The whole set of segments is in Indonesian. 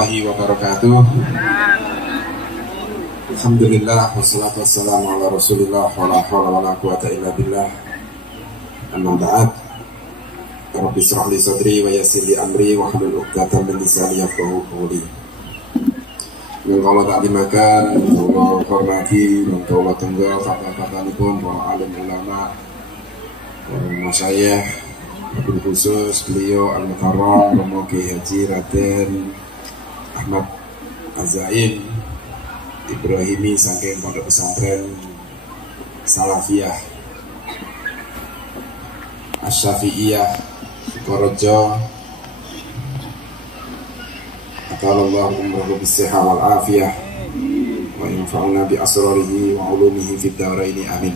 warahmatullahi wabarakatuh. Alhamdulillah wassalatu wassalamu ala Rasulillah wa la haula wa la quwata illa billah. Amma ba'd. Rabbi shrah li sadri wa yassir li amri wa hlul 'uqdatam min lisani yafqahu qawli. Kalau tak dimakan, Allah hormati, Allah tunggal kata-katanipun para alim ulama, para masyayikh, wabil khusus beliau Al-Mukarram Romo Kiai Haji Raden Ahmad Azaim Ibrahimi saking Pondok Pesantren Salafiyah Asy-Syafi'iyah Sukorejo. Atallahu umrahu bis-sihah wal afiyah wa yanfa'una bi asrarihi wa ulumihi fid dharaini amin.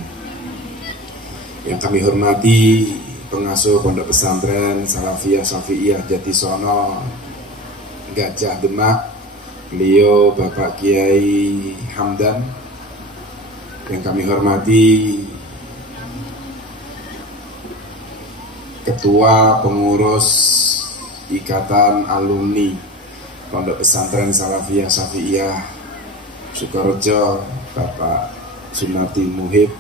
Yang kami hormati pengasuh Pondok Pesantren Salafiyah Syafi'iyah Jatisono Gajah Demak, beliau Bapak Kiai Hamdan. Yang kami hormati Ketua Pengurus Ikatan Alumni Pondok Pesantren Salafiyah Syafi'iyah Sukorejo, Bapak Sunarti Muhib,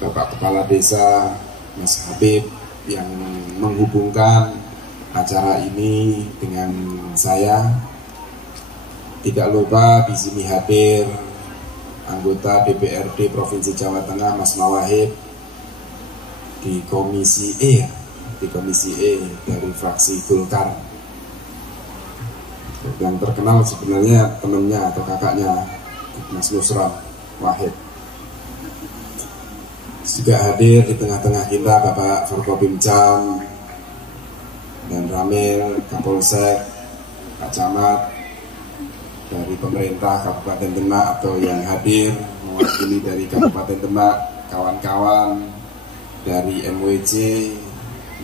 Bapak Kepala Desa Mas Habib yang menghubungkan acara ini dengan saya. Tidak lupa di sini hadir anggota DPRD Provinsi Jawa Tengah Mas Mawahib di Komisi E dari fraksi Golkar. Yang terkenal sebenarnya temannya atau kakaknya Mas Nusron Wahid. Juga hadir di tengah-tengah kita Bapak Forkopimcam dan Ramil Kapolsek, Pak Camat dari pemerintah Kabupaten Demak atau yang hadir mewakili dari Kabupaten Demak, kawan-kawan dari MWC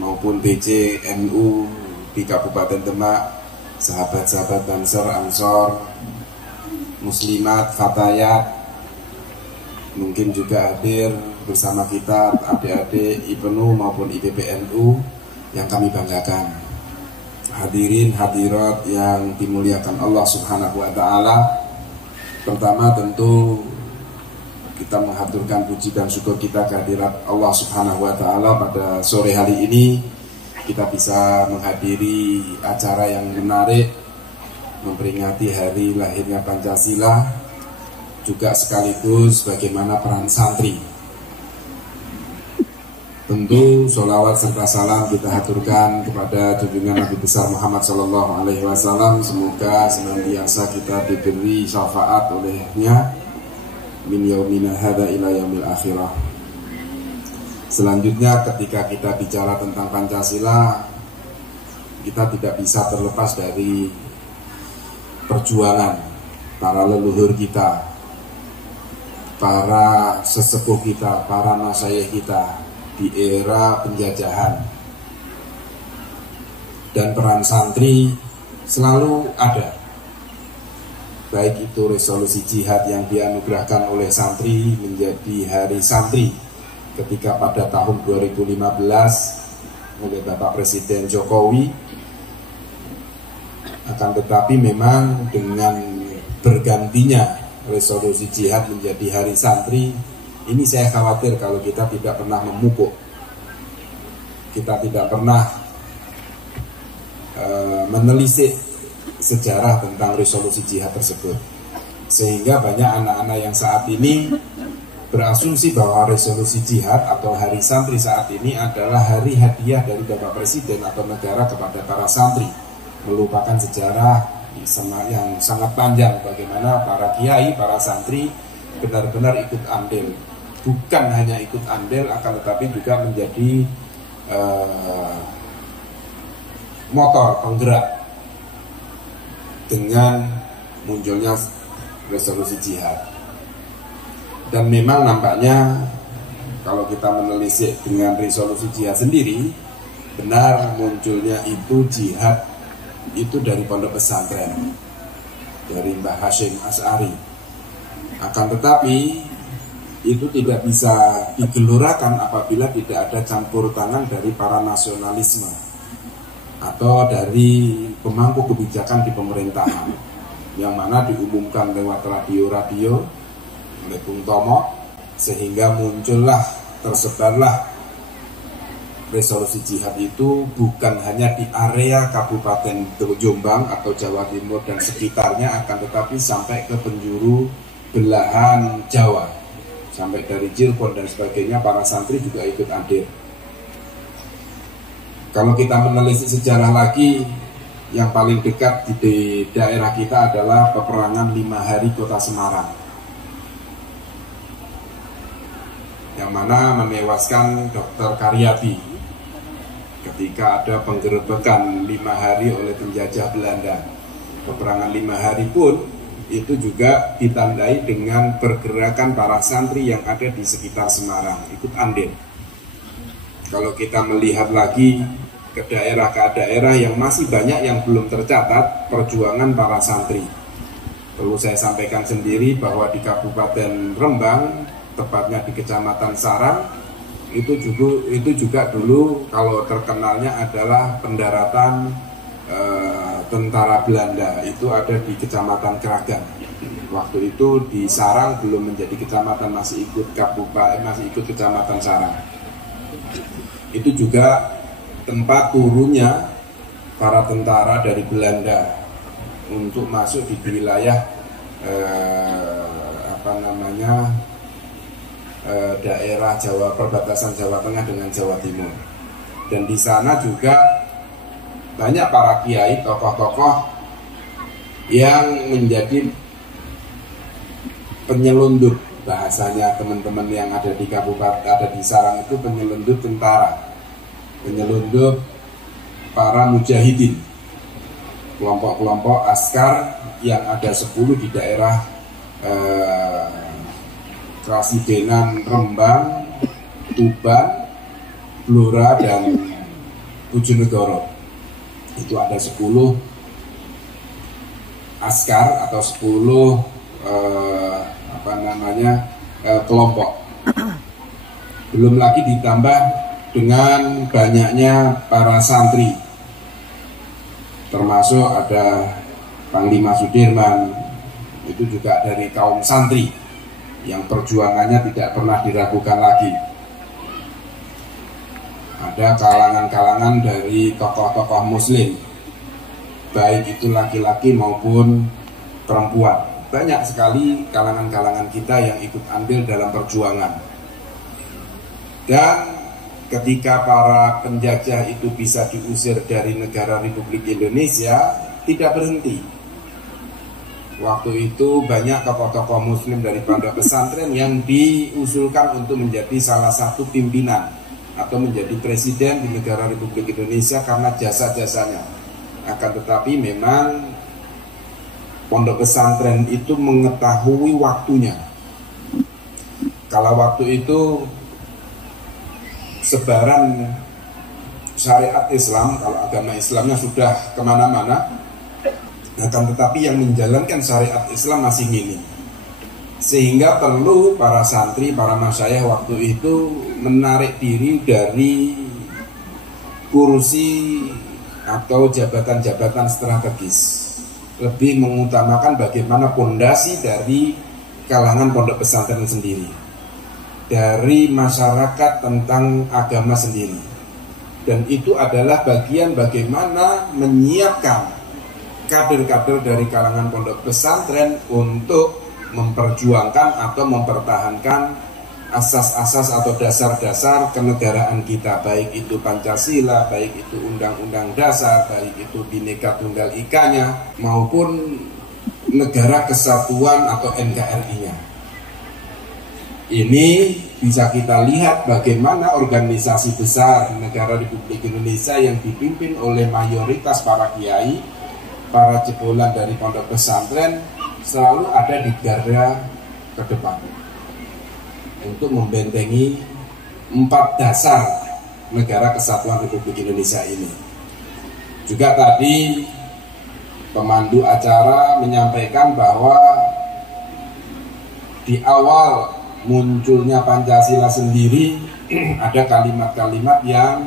maupun BC NU di Kabupaten Demak, sahabat-sahabat Banser, Ansor, Muslimat, Fatayat, mungkin juga hadir bersama kita adik-adik IPNU maupun IPPNU yang kami banggakan. Hadirin hadirat yang dimuliakan Allah Subhanahu wa taala. Pertama tentu kita mengaturkan puji dan syukur kita kehadirat Allah Subhanahu wa taala pada sore hari ini. Kita bisa menghadiri acara yang menarik memperingati hari lahirnya Pancasila, juga sekaligus bagaimana peran santri. Tentu sholawat serta salam kita haturkan kepada junjungan Nabi besar Muhammad SAW. Semoga senantiasa kita diberi syafaat olehnya min yaumina hadza ila yaumil akhirah. Selanjutnya ketika kita bicara tentang Pancasila, kita tidak bisa terlepas dari perjuangan para leluhur kita, para sesepuh kita, para masyayikh kita di era penjajahan. Dan peran santri selalu ada, baik itu resolusi jihad yang dianugerahkan oleh santri menjadi hari santri ketika pada tahun 2015 oleh Bapak Presiden Jokowi. Akan tetapi memang dengan bergantinya resolusi jihad menjadi hari santri, ini saya khawatir kalau kita tidak pernah memupuk, kita tidak pernah menelisik sejarah tentang resolusi jihad tersebut. Sehingga banyak anak-anak yang saat ini berasumsi bahwa resolusi jihad atau hari santri saat ini adalah hari hadiah dari Bapak Presiden atau negara kepada para santri, melupakan sejarah yang sangat panjang bagaimana para kiai, para santri benar-benar ikut andil. Bukan hanya ikut andil, akan tetapi juga menjadi motor penggerak dengan munculnya resolusi jihad. Dan memang nampaknya kalau kita menelisik dengan resolusi jihad sendiri, benar munculnya itu jihad itu dari Pondok Pesantren, dari Mbah Hashim Asy'ari. Akan tetapi itu tidak bisa digelurakan apabila tidak ada campur tangan dari para nasionalisme atau dari pemangku kebijakan di pemerintahan, yang mana diumumkan lewat radio-radio oleh Bung Tomo, sehingga muncullah, tersebarlah resolusi jihad itu bukan hanya di area Kabupaten Jombang atau Jawa Timur dan sekitarnya, akan tetapi sampai ke penjuru belahan Jawa, sampai dari Cirebon dan sebagainya. Para santri juga ikut hadir. Kalau kita menelisik sejarah lagi, yang paling dekat di daerah kita adalah peperangan 5 hari Kota Semarang, yang mana menewaskan Dr. Karyadi ketika ada penggerebekan 5 hari oleh penjajah Belanda. Peperangan 5 hari pun itu juga ditandai dengan pergerakan para santri yang ada di sekitar Semarang, ikut andil. Kalau kita melihat lagi ke daerah yang masih banyak yang belum tercatat perjuangan para santri. Perlu saya sampaikan sendiri bahwa di Kabupaten Rembang, tepatnya di Kecamatan Sarang, itu juga dulu kalau terkenalnya adalah pendaratan tentara Belanda, itu ada di Kecamatan Keragan. Waktu itu di Sarang belum menjadi kecamatan, masih ikut Kecamatan Sarang. Itu juga tempat turunnya para tentara dari Belanda untuk masuk di wilayah daerah Jawa, perbatasan Jawa Tengah dengan Jawa Timur. Dan di sana juga banyak para kiai, tokoh-tokoh yang menjadi penyelundup, bahasanya teman-teman yang ada di kabupaten, ada di Sarang itu penyelundup tentara, penyelundup para mujahidin, kelompok-kelompok askar yang ada 10 di daerah Krasidenan, Rembang, Tuban, Blora, dan Bojonegoro. Itu ada 10 askar atau 10 kelompok. Belum lagi ditambah dengan banyaknya para santri, termasuk ada Panglima Sudirman, itu juga dari kaum santri yang perjuangannya tidak pernah diragukan lagi. Ada kalangan-kalangan dari tokoh-tokoh muslim, baik itu laki-laki maupun perempuan. Banyak sekali kalangan-kalangan kita yang ikut andil dalam perjuangan. Dan ketika para penjajah itu bisa diusir dari negara Republik Indonesia, tidak berhenti. Waktu itu banyak tokoh-tokoh muslim dari pondok pesantren yang diusulkan untuk menjadi salah satu pimpinan atau menjadi presiden di negara Republik Indonesia karena jasa-jasanya. Akan tetapi memang pondok pesantren itu mengetahui waktunya. Kalau waktu itu sebaran syariat Islam, kalau agama Islamnya sudah kemana-mana, akan tetapi yang menjalankan syariat Islam masih minim. Sehingga perlu para santri, para masyayikh waktu itu menarik diri dari kursi atau jabatan-jabatan strategis, lebih mengutamakan bagaimana pondasi dari kalangan pondok pesantren sendiri, dari masyarakat tentang agama sendiri. Dan itu adalah bagian bagaimana menyiapkan kader-kader dari kalangan pondok pesantren untuk memperjuangkan atau mempertahankan asas-asas atau dasar-dasar kenegaraan kita, baik itu Pancasila, baik itu Undang-Undang Dasar, baik itu Bhinneka Tunggal Ika-nya, maupun Negara Kesatuan atau NKRI-nya. Ini bisa kita lihat bagaimana organisasi besar negara Republik Indonesia yang dipimpin oleh mayoritas para kiai, para jebolan dari pondok pesantren selalu ada di garda ke depan untuk membentengi 4 dasar negara kesatuan Republik Indonesia ini. Juga tadi pemandu acara menyampaikan bahwa di awal munculnya Pancasila sendiri ada kalimat-kalimat yang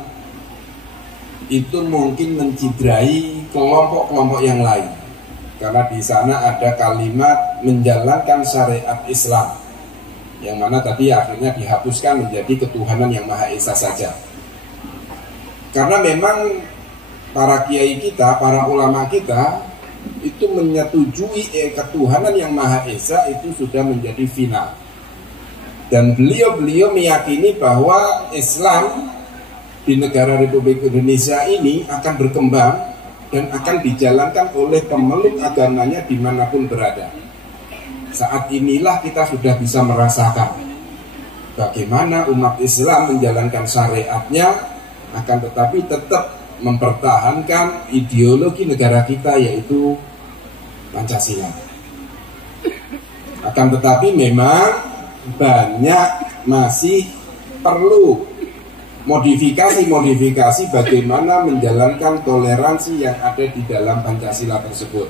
itu mungkin mencidrai kelompok-kelompok yang lain, karena di sana ada kalimat menjalankan syariat Islam, yang mana tadi akhirnya dihapuskan menjadi ketuhanan yang Maha Esa saja. Karena memang para kiai kita, para ulama kita itu menyetujui ketuhanan yang Maha Esa itu sudah menjadi final. Dan beliau meyakini bahwa Islam di negara Republik Indonesia ini akan berkembang dan akan dijalankan oleh pemeluk agamanya dimanapun berada. Saat inilah kita sudah bisa merasakan bagaimana umat Islam menjalankan syariatnya, akan tetapi tetap mempertahankan ideologi negara kita, yaitu Pancasila. Akan tetapi memang banyak masih perlu modifikasi bagaimana menjalankan toleransi yang ada di dalam Pancasila tersebut.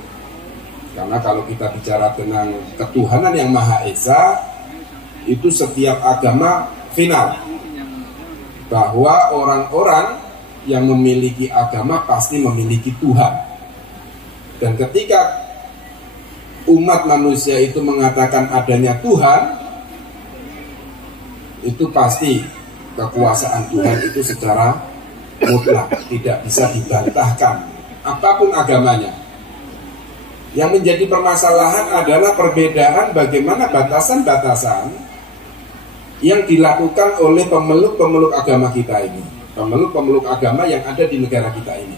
Karena kalau kita bicara tentang ketuhanan yang Maha Esa, itu setiap agama final, bahwa orang-orang yang memiliki agama pasti memiliki Tuhan. Dan ketika umat manusia itu mengatakan adanya Tuhan, itu pasti kekuasaan Tuhan itu secara mutlak, tidak bisa dibantahkan apapun agamanya. Yang menjadi permasalahan adalah perbedaan bagaimana batasan-batasan yang dilakukan oleh pemeluk-pemeluk agama kita ini, pemeluk-pemeluk agama yang ada di negara kita ini.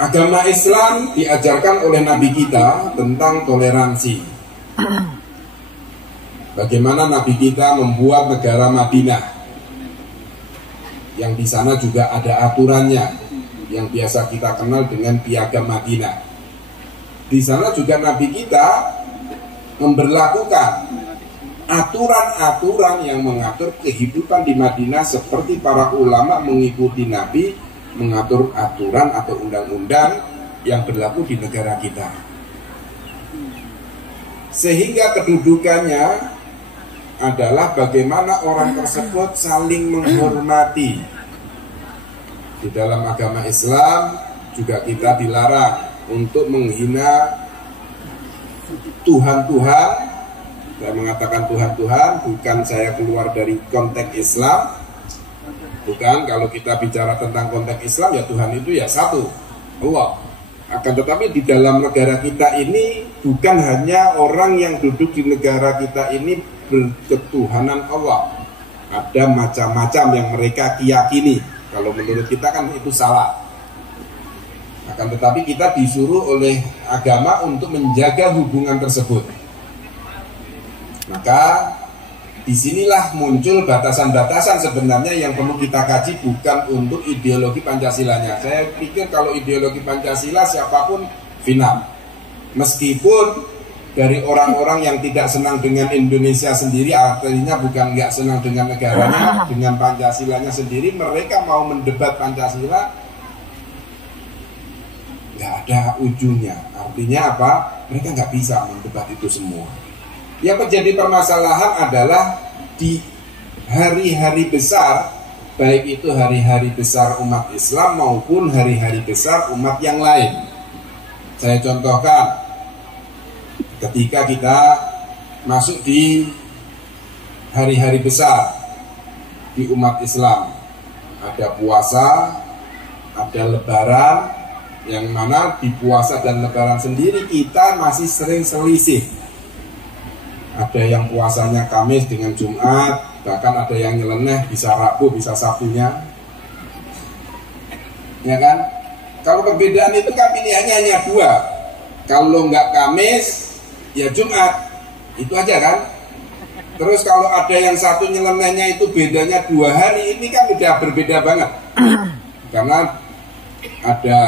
Agama Islam diajarkan oleh Nabi kita tentang toleransi. Bagaimana Nabi kita membuat negara Madinah, yang di sana juga ada aturannya, yang biasa kita kenal dengan Piagam Madinah. Di sana juga Nabi kita memberlakukan aturan-aturan yang mengatur kehidupan di Madinah, seperti para ulama mengikuti Nabi mengatur aturan atau undang-undang yang berlaku di negara kita. Sehingga kedudukannya adalah bagaimana orang tersebut saling menghormati. Di dalam agama Islam juga kita dilarang untuk menghina Tuhan-Tuhan. Saya mengatakan Tuhan-Tuhan, bukan saya keluar dari konteks Islam. Bukan, kalau kita bicara tentang konteks Islam, ya Tuhan itu ya satu, Allah. Akan tetapi di dalam negara kita ini, bukan hanya orang yang duduk di negara kita ini berketuhanan Allah. Ada macam-macam yang mereka yakini. Kalau menurut kita kan itu salah. Akan tetapi kita disuruh oleh agama untuk menjaga hubungan tersebut. Maka disinilah muncul batasan-batasan sebenarnya yang perlu kita kaji, bukan untuk ideologi Pancasilanya. Saya pikir kalau ideologi Pancasila siapapun final. Meskipun dari orang-orang yang tidak senang dengan Indonesia sendiri, artinya bukan nggak senang dengan negaranya, dengan Pancasilanya sendiri, mereka mau mendebat Pancasila, nggak ada ujungnya. Artinya apa? Mereka nggak bisa mendebat itu semua. Yang menjadi permasalahan adalah di hari-hari besar, baik itu hari-hari besar umat Islam maupun hari-hari besar umat yang lain. Saya contohkan, ketika kita masuk di hari-hari besar di umat Islam, ada puasa, ada lebaran, yang mana di puasa dan lebaran sendiri kita masih sering selisih. Ada yang puasanya Kamis dengan Jumat, bahkan ada yang nyeleneh bisa Rabu, bisa Sabtunya, ya kan? Kalau perbedaan itu kan pilihannya hanya dua, kalau nggak Kamis ya Jumat, itu aja kan. Terus kalau ada yang satu nyelenehnya itu bedanya 2 hari, ini kan udah berbeda banget. Karena ada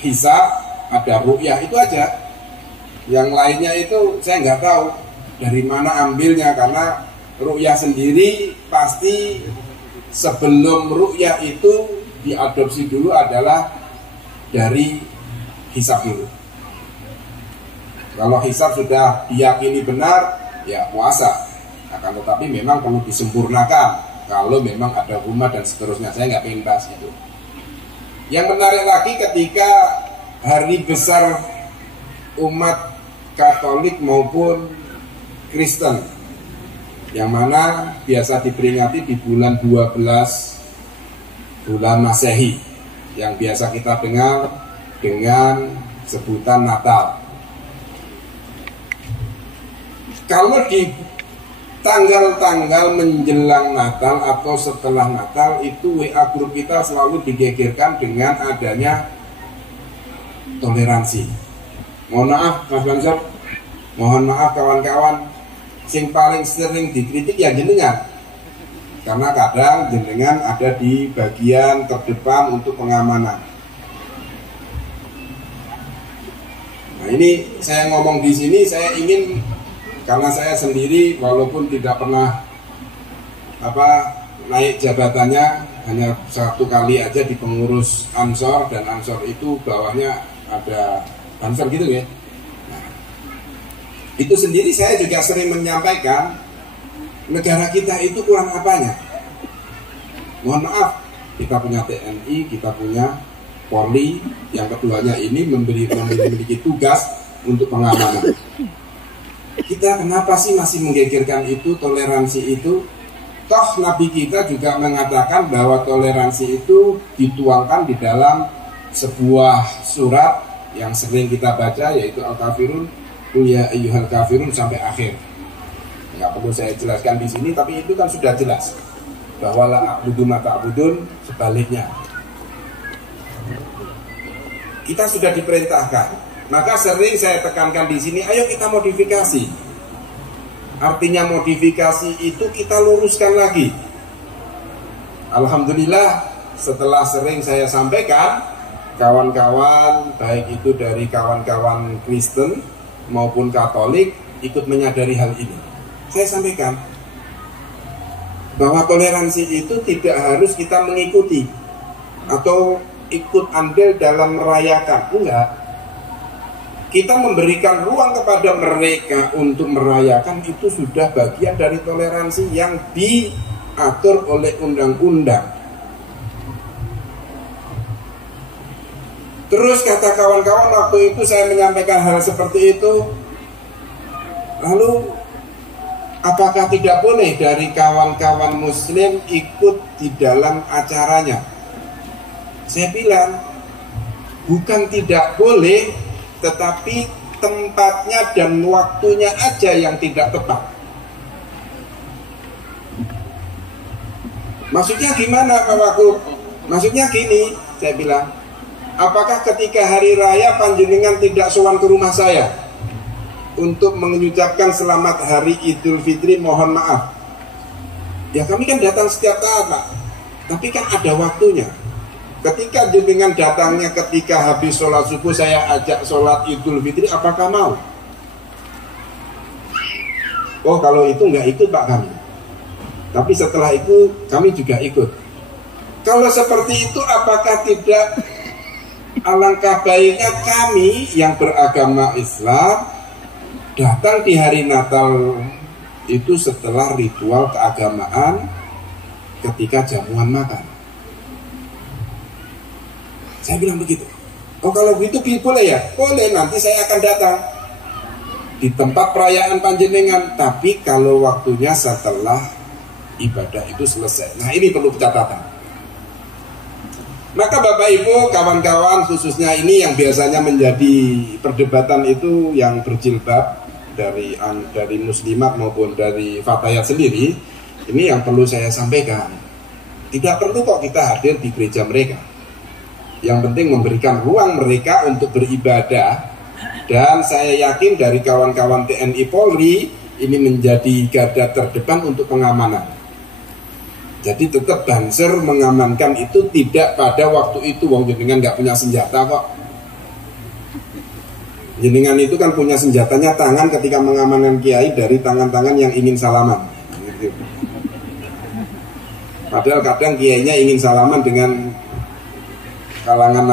hisab, ada ru'yah, itu aja. Yang lainnya itu saya nggak tahu dari mana ambilnya, karena ru'yah sendiri pasti sebelum ru'yah itu diadopsi dulu adalah dari hisab dulu. Kalau hisab sudah diyakini benar, ya puasa. Akan tetapi memang perlu disempurnakan kalau memang ada rumah dan seterusnya. Saya nggak pengen bahas itu. Yang menarik lagi ketika hari besar umat Katolik maupun Kristen, yang mana biasa diperingati di bulan 12 bulan Masehi, yang biasa kita dengar dengan sebutan Natal. Kalau di tanggal-tanggal menjelang Natal atau setelah Natal itu WA grup kita selalu digegerkan dengan adanya toleransi. Mohon maaf Mas Bansor, mohon maaf kawan-kawan, sing paling sering dikritik ya jenengan, karena kadang jenengan ada di bagian terdepan untuk pengamanan. Nah ini saya ngomong di sini, saya ingin, karena saya sendiri walaupun tidak pernah naik jabatannya, hanya satu kali aja di pengurus Ansor, dan Ansor itu bawahnya ada Ansor gitu ya. Nah, itu sendiri saya juga sering menyampaikan negara kita itu kurang apanya. Mohon maaf, kita punya TNI, kita punya Polri, yang keduanya ini memiliki tugas untuk pengamanan. Kita kenapa sih masih menggegerkan itu, toleransi itu? Toh Nabi kita juga mengatakan bahwa toleransi itu dituangkan di dalam sebuah surat yang sering kita baca, yaitu Al-Kafirun, Qul ya ayyuhal kafirun sampai akhir. Nggak perlu saya jelaskan di sini, tapi itu kan sudah jelas bahwa la a'budu ma ta'budun, sebaliknya. Kita sudah diperintahkan. Maka sering saya tekankan di sini, ayo kita modifikasi. Artinya modifikasi itu kita luruskan lagi. Alhamdulillah, setelah sering saya sampaikan, kawan-kawan, baik itu dari kawan-kawan Kristen maupun Katolik, ikut menyadari hal ini. Saya sampaikan bahwa toleransi itu tidak harus kita mengikuti atau ikut andil dalam merayakan, enggak. Kita memberikan ruang kepada mereka untuk merayakan, itu sudah bagian dari toleransi yang diatur oleh undang-undang. Terus kata kawan-kawan, waktu itu saya menyampaikan hal seperti itu, lalu apakah tidak boleh dari kawan-kawan muslim ikut di dalam acaranya? Saya bilang, bukan tidak boleh, tetapi tempatnya dan waktunya aja yang tidak tepat. Maksudnya gimana Pak Wagub? Maksudnya gini, saya bilang, apakah ketika hari raya panjenengan tidak sowan ke rumah saya untuk mengucapkan selamat hari Idul Fitri, mohon maaf? Ya kami kan datang setiap saat Pak, tapi kan ada waktunya. Ketika jenengan datangnya ketika habis sholat subuh, saya ajak sholat Idul Fitri, apakah mau? Oh kalau itu nggak ikut Pak kami, tapi setelah itu kami juga ikut. Kalau seperti itu, apakah tidak alangkah baiknya kami yang beragama Islam datang di hari Natal itu setelah ritual keagamaan ketika jamuan makan? Saya bilang begitu. Oh kalau begitu boleh ya? Boleh, nanti saya akan datang di tempat perayaan panjenengan, tapi kalau waktunya setelah ibadah itu selesai. Nah ini perlu catatan. Maka Bapak Ibu, kawan-kawan, khususnya ini yang biasanya menjadi perdebatan itu yang berjilbab dari muslimat maupun dari fatayat sendiri, ini yang perlu saya sampaikan. Tidak perlu kok kita hadir di gereja mereka. Yang penting memberikan ruang mereka untuk beribadah. Dan saya yakin dari kawan-kawan TNI Polri ini menjadi garda terdepan untuk pengamanan. Jadi tetap Banser mengamankan itu tidak pada waktu itu. Wong jenengan nggak punya senjata kok. Jenengan itu kan punya senjatanya tangan ketika mengamankan kiai dari tangan-tangan yang ingin salaman. Padahal kadang kiainya ingin salaman dengan kalangan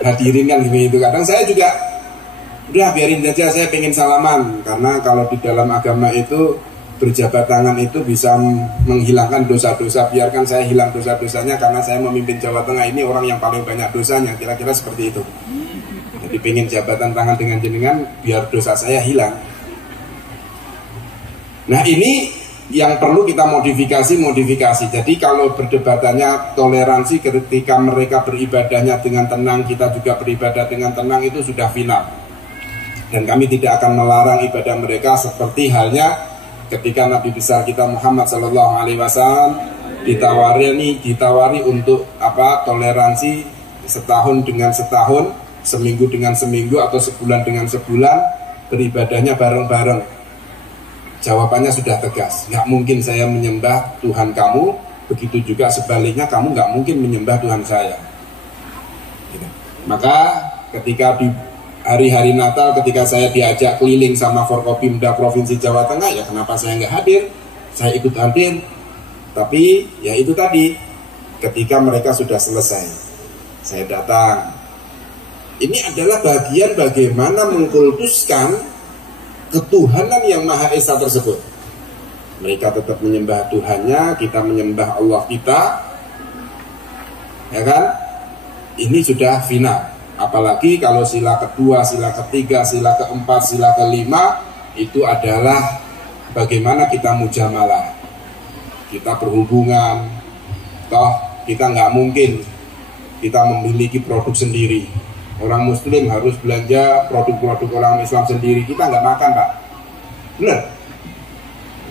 hadirin kan gitu. Kadang saya juga udah biarin saja, saya pengen salaman, karena kalau di dalam agama itu berjabat tangan itu bisa menghilangkan dosa-dosa. Biarkan saya hilang dosa-dosanya karena saya memimpin Jawa Tengah ini orang yang paling banyak dosanya. Kira-kira seperti itu. Jadi pengen jabatan tangan dengan jenengan biar dosa saya hilang. Nah ini yang perlu kita modifikasi. Jadi kalau berdebatannya toleransi ketika mereka beribadahnya dengan tenang, kita juga beribadah dengan tenang, itu sudah final. Dan kami tidak akan melarang ibadah mereka seperti halnya ketika Nabi besar kita Muhammad SAW ditawari untuk toleransi setahun dengan setahun, seminggu dengan seminggu, atau sebulan dengan sebulan, beribadahnya bareng-bareng. Jawabannya sudah tegas, nggak mungkin saya menyembah Tuhan kamu, begitu juga sebaliknya kamu nggak mungkin menyembah Tuhan saya. Maka ketika di hari-hari Natal, ketika saya diajak keliling sama Forkopimda Provinsi Jawa Tengah, ya kenapa saya nggak hadir? Saya ikut hadir. Tapi ya itu tadi, ketika mereka sudah selesai, saya datang. Ini adalah bagian bagaimana mengkultuskan ketuhanan yang Maha Esa tersebut. Mereka tetap menyembah Tuhannya, kita menyembah Allah kita, ya kan? Ini sudah final. Apalagi kalau sila kedua, sila ketiga, sila keempat, sila kelima, itu adalah bagaimana kita mujamalah, kita berhubungan. Toh kita nggak mungkin kita memiliki produk sendiri. Orang Muslim harus belanja produk-produk orang Islam sendiri. Kita nggak makan, Pak. Benar.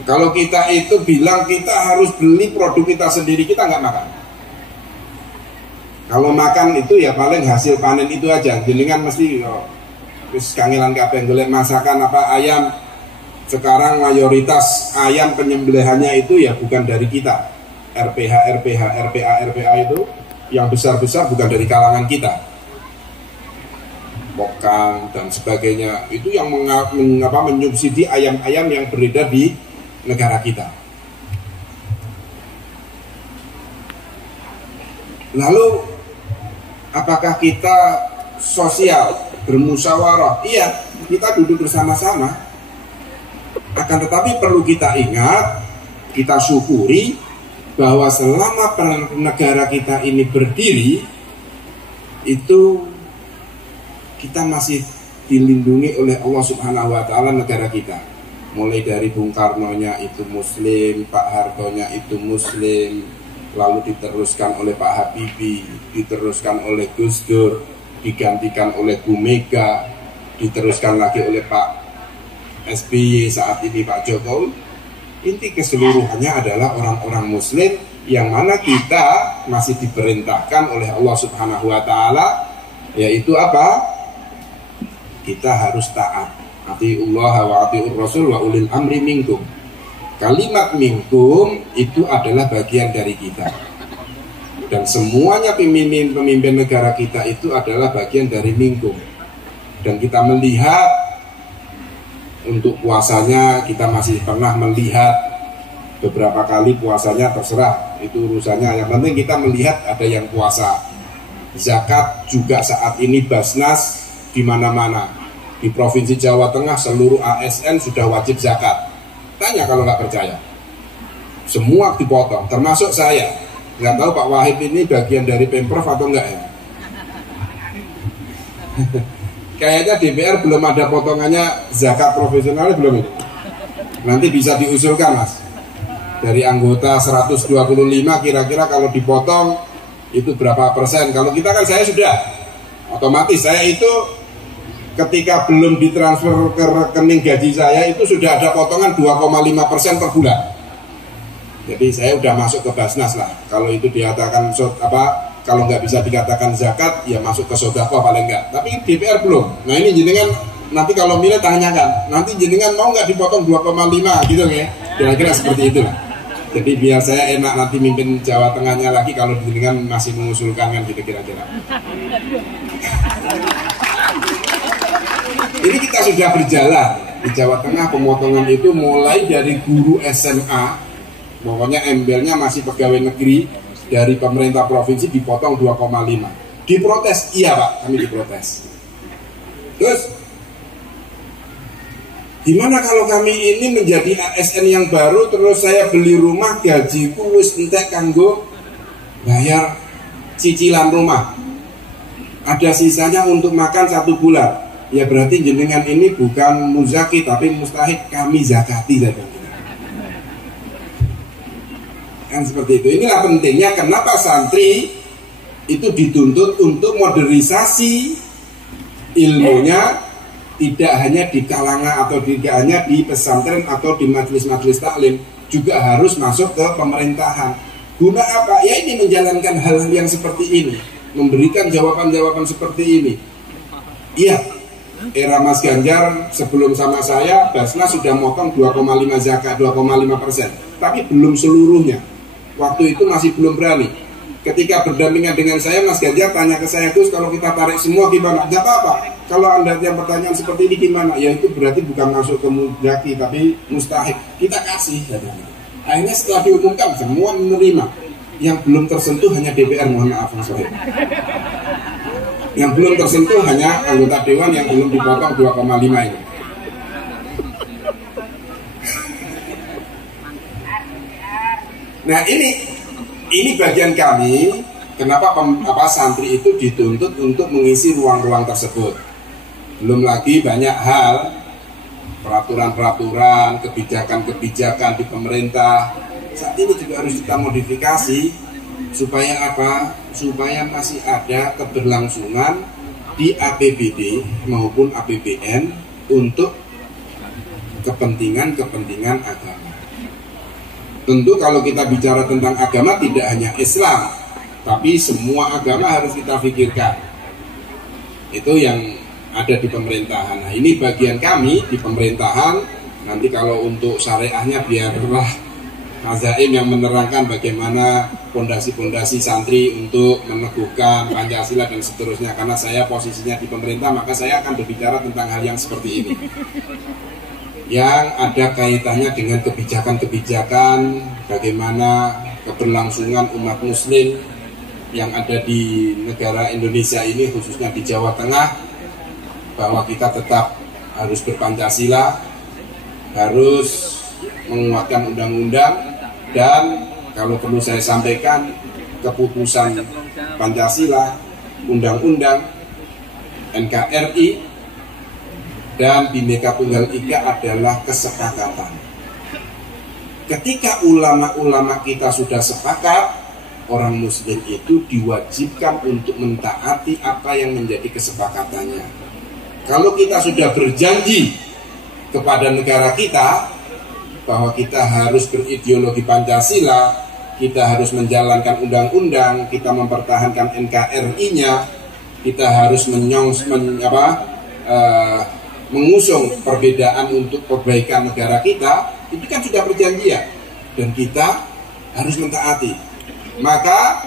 Kalau kita itu bilang kita harus beli produk kita sendiri, kita nggak makan. Kalau makan itu ya paling hasil panen itu aja. Jenengan mesti terus kangelan kabeh golek masakan ayam. Sekarang mayoritas ayam penyembelihannya itu ya bukan dari kita. RPH, RPA itu yang besar-besar bukan dari kalangan kita. Bokang dan sebagainya itu yang menyubsidi ayam-ayam yang beredar di negara kita. Lalu apakah kita sosial, bermusyawarah? Iya, kita duduk bersama-sama. Akan tetapi perlu kita ingat, kita syukuri bahwa selama negara kita ini berdiri, itu kita masih dilindungi oleh Allah Subhanahu wa Ta'ala negara kita. Mulai dari Bung Karno-nya itu Muslim, Pak Hartonya itu Muslim, lalu diteruskan oleh Pak Habibie, diteruskan oleh Gus Dur, digantikan oleh Bu Mega, diteruskan lagi oleh Pak SBY, saat ini Pak Jokowi. Inti keseluruhannya adalah orang-orang Muslim yang mana kita masih diperintahkan oleh Allah Subhanahu wa Ta'ala, yaitu apa? Kita harus taat. Atiullah wa atiur Rasul wa ulil amri minkum. Kalimat minkum itu adalah bagian dari kita. Dan semuanya pemimpin negara kita itu adalah bagian dari minkum. Dan kita melihat untuk puasanya, kita masih pernah melihat beberapa kali puasanya, terserah itu urusannya. Yang penting kita melihat ada yang puasa. Zakat juga saat ini Basnas di mana-mana. Di Provinsi Jawa Tengah seluruh ASN sudah wajib zakat. Tanya kalau nggak percaya. Semua dipotong, termasuk saya. Nggak tahu Pak Wahid ini bagian dari Pemprov atau enggak ya? Kayaknya DPR belum ada potongannya zakat profesional, belum ini. Nanti bisa diusulkan, Mas. Dari anggota 125 kira-kira kalau dipotong itu berapa persen? Kalau kita kan saya sudah otomatis, saya itu ketika belum ditransfer ke rekening gaji saya itu sudah ada potongan 2,5% per bulan. Jadi saya udah masuk ke Basnas lah. Kalau itu dikatakan kalau nggak bisa dikatakan zakat, ya masuk ke sedekah paling enggak. Tapi DPR belum. Nah ini jenengan nanti kalau milih tanyakan, nanti jenengan mau nggak dipotong 2,5 gitu ya? Kira-kira seperti itu lah. Jadi biar saya enak nanti mimpin Jawa Tengahnya lagi kalau jenengan masih mengusulkan kan gitu kira-kira. Ini kita sudah berjalan di Jawa Tengah, pemotongan itu mulai dari guru SMA, pokoknya embelnya masih pegawai negeri, dari pemerintah provinsi dipotong 2,5. Diprotes, iya Pak, kami diprotes. Terus Gimana kalau kami ini menjadi ASN yang baru, terus saya beli rumah, gajiku wis entek kanggo bayar cicilan rumah, ada sisanya untuk makan 1 bulan. Ya berarti jenengan ini bukan muzaki tapi mustahik, kami zakati. Kan seperti itu. Inilah pentingnya kenapa santri itu dituntut untuk modernisasi ilmunya, tidak hanya di kalangan atau tidak hanya di pesantren atau di majelis-majelis taklim, juga harus masuk ke pemerintahan. Guna apa? Ya ini menjalankan hal-hal yang seperti ini, memberikan jawaban-jawaban seperti ini. Iya, era Mas Ganjar sebelum sama saya, Basnas sudah motong 2,5 zakat, 2,5%, tapi belum seluruhnya. Waktu itu masih belum berani. Ketika berdampingan dengan saya, Mas Ganjar tanya ke saya, Gus, kalau kita tarik semua gimana? Gak apa-apa. Kalau Anda yang pertanyaan seperti ini gimana? Ya itu berarti bukan masuk ke muzaki tapi mustahik. Kita kasih. Akhirnya setelah diumumkan semua menerima. Yang belum tersentuh hanya DPR, mohon maaf Mas Wahid. Yang belum tersentuh hanya anggota dewan yang belum dipotong 2,5 ini. Nah ini bagian kami. Kenapa santri itu dituntut untuk mengisi ruang-ruang tersebut. Belum lagi banyak hal, peraturan-peraturan, kebijakan-kebijakan di pemerintah. Saat ini juga harus kita modifikasi supaya apa? Supaya masih ada keberlangsungan di APBD maupun APBN untuk kepentingan-kepentingan agama. Tentu kalau kita bicara tentang agama tidak hanya Islam, tapi semua agama harus kita pikirkan. Itu yang ada di pemerintahan. Nah ini bagian kami di pemerintahan. Nanti kalau untuk syariahnya biarlah Hazaim yang menerangkan bagaimana pondasi-pondasi santri untuk meneguhkan Pancasila dan seterusnya. Karena saya posisinya di pemerintah, maka saya akan berbicara tentang hal yang seperti ini, yang ada kaitannya dengan kebijakan-kebijakan bagaimana keberlangsungan umat muslim yang ada di negara Indonesia ini, khususnya di Jawa Tengah, bahwa kita tetap harus berpancasila, harus menguatkan undang-undang, dan kalau perlu saya sampaikan, keputusan Pancasila, undang-undang, NKRI, dan Bhinneka Tunggal Ika adalah kesepakatan. Ketika ulama-ulama kita sudah sepakat, orang muslim itu diwajibkan untuk mentaati apa yang menjadi kesepakatannya. Kalau kita sudah berjanji kepada negara kita bahwa kita harus berideologi Pancasila, kita harus menjalankan undang-undang, kita mempertahankan NKRI-nya, kita harus mengusung perbedaan untuk perbaikan negara kita, itu kan sudah perjanjian dan kita harus mentaati. Maka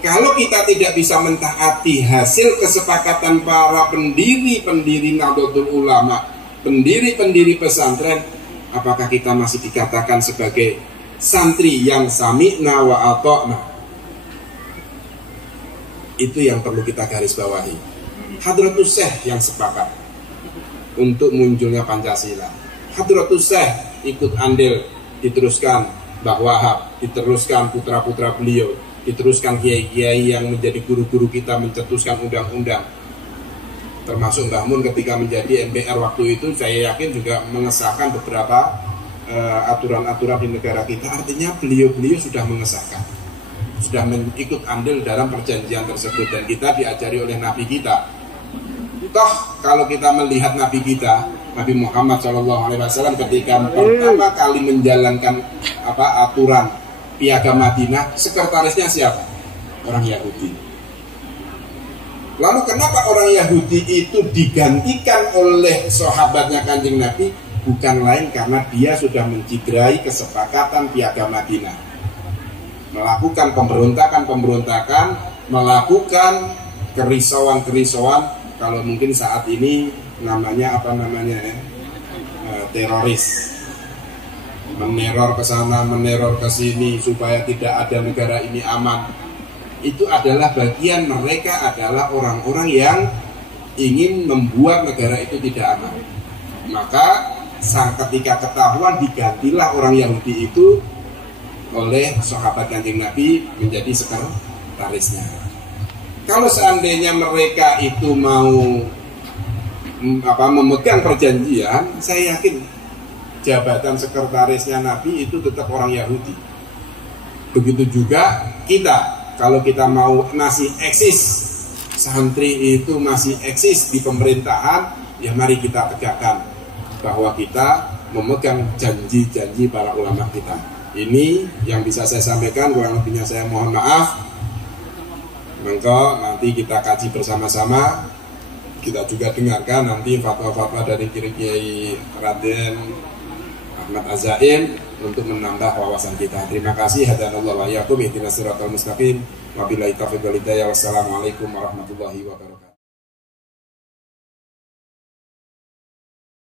kalau kita tidak bisa mentaati hasil kesepakatan para pendiri-pendiri Nahdlatul Ulama, pendiri-pendiri pesantren, apakah kita masih dikatakan sebagai santri yang sami'na wa ata'na? Itu yang perlu kita garis bawahi. Hadratus Syekh yang sepakat untuk munculnya Pancasila. Hadratus Syekh ikut andil, diteruskan Mbah Wahab, diteruskan putra-putra beliau, diteruskan kiai-kiai yang menjadi guru-guru kita mencetuskan undang-undang. Termasuk Mbah Mun ketika menjadi MPR waktu itu, saya yakin juga mengesahkan beberapa aturan-aturan di negara kita. Artinya beliau-beliau sudah mengesahkan, sudah ikut andil dalam perjanjian tersebut, dan kita diajari oleh Nabi kita. Toh kalau kita melihat Nabi kita, Nabi Muhammad SAW, ketika pertama kali menjalankan aturan Piagam Madinah, sekretarisnya siapa? Orang Yahudi. Lalu kenapa orang Yahudi itu digantikan oleh sahabatnya Kanjeng Nabi? Bukan lain karena dia sudah mencederai kesepakatan Piagam Madinah, melakukan pemberontakan, melakukan kerisauan, kalau mungkin saat ini namanya teroris, meneror ke sana, meneror ke sini supaya tidak ada negara ini aman. Itu adalah bagian mereka, adalah orang-orang yang ingin membuat negara itu tidak aman. Maka ketika ketahuan digantilah orang Yahudi itu oleh sahabat Kanjeng Nabi menjadi sekretarisnya. Kalau seandainya mereka itu mau memegang perjanjian, saya yakin jabatan sekretarisnya Nabi itu tetap orang Yahudi. Begitu juga kita, kalau kita mau masih eksis, santri itu masih eksis di pemerintahan, ya mari kita tegakkan bahwa kita memegang janji-janji para ulama kita. Ini yang bisa saya sampaikan, kurang lebihnya saya mohon maaf. Maka nanti kita kaji bersama-sama, kita juga dengarkan nanti fatwa-fatwa dari Kiai Raden Ahmad Azain untuk menambah wawasan kita. Terima kasih. Hadanallahu wa iyyakum ihdinas siratal mustaqim. Wabillahi taufiq wal hidayah. Wassalamualaikum warahmatullahi wabarakatuh.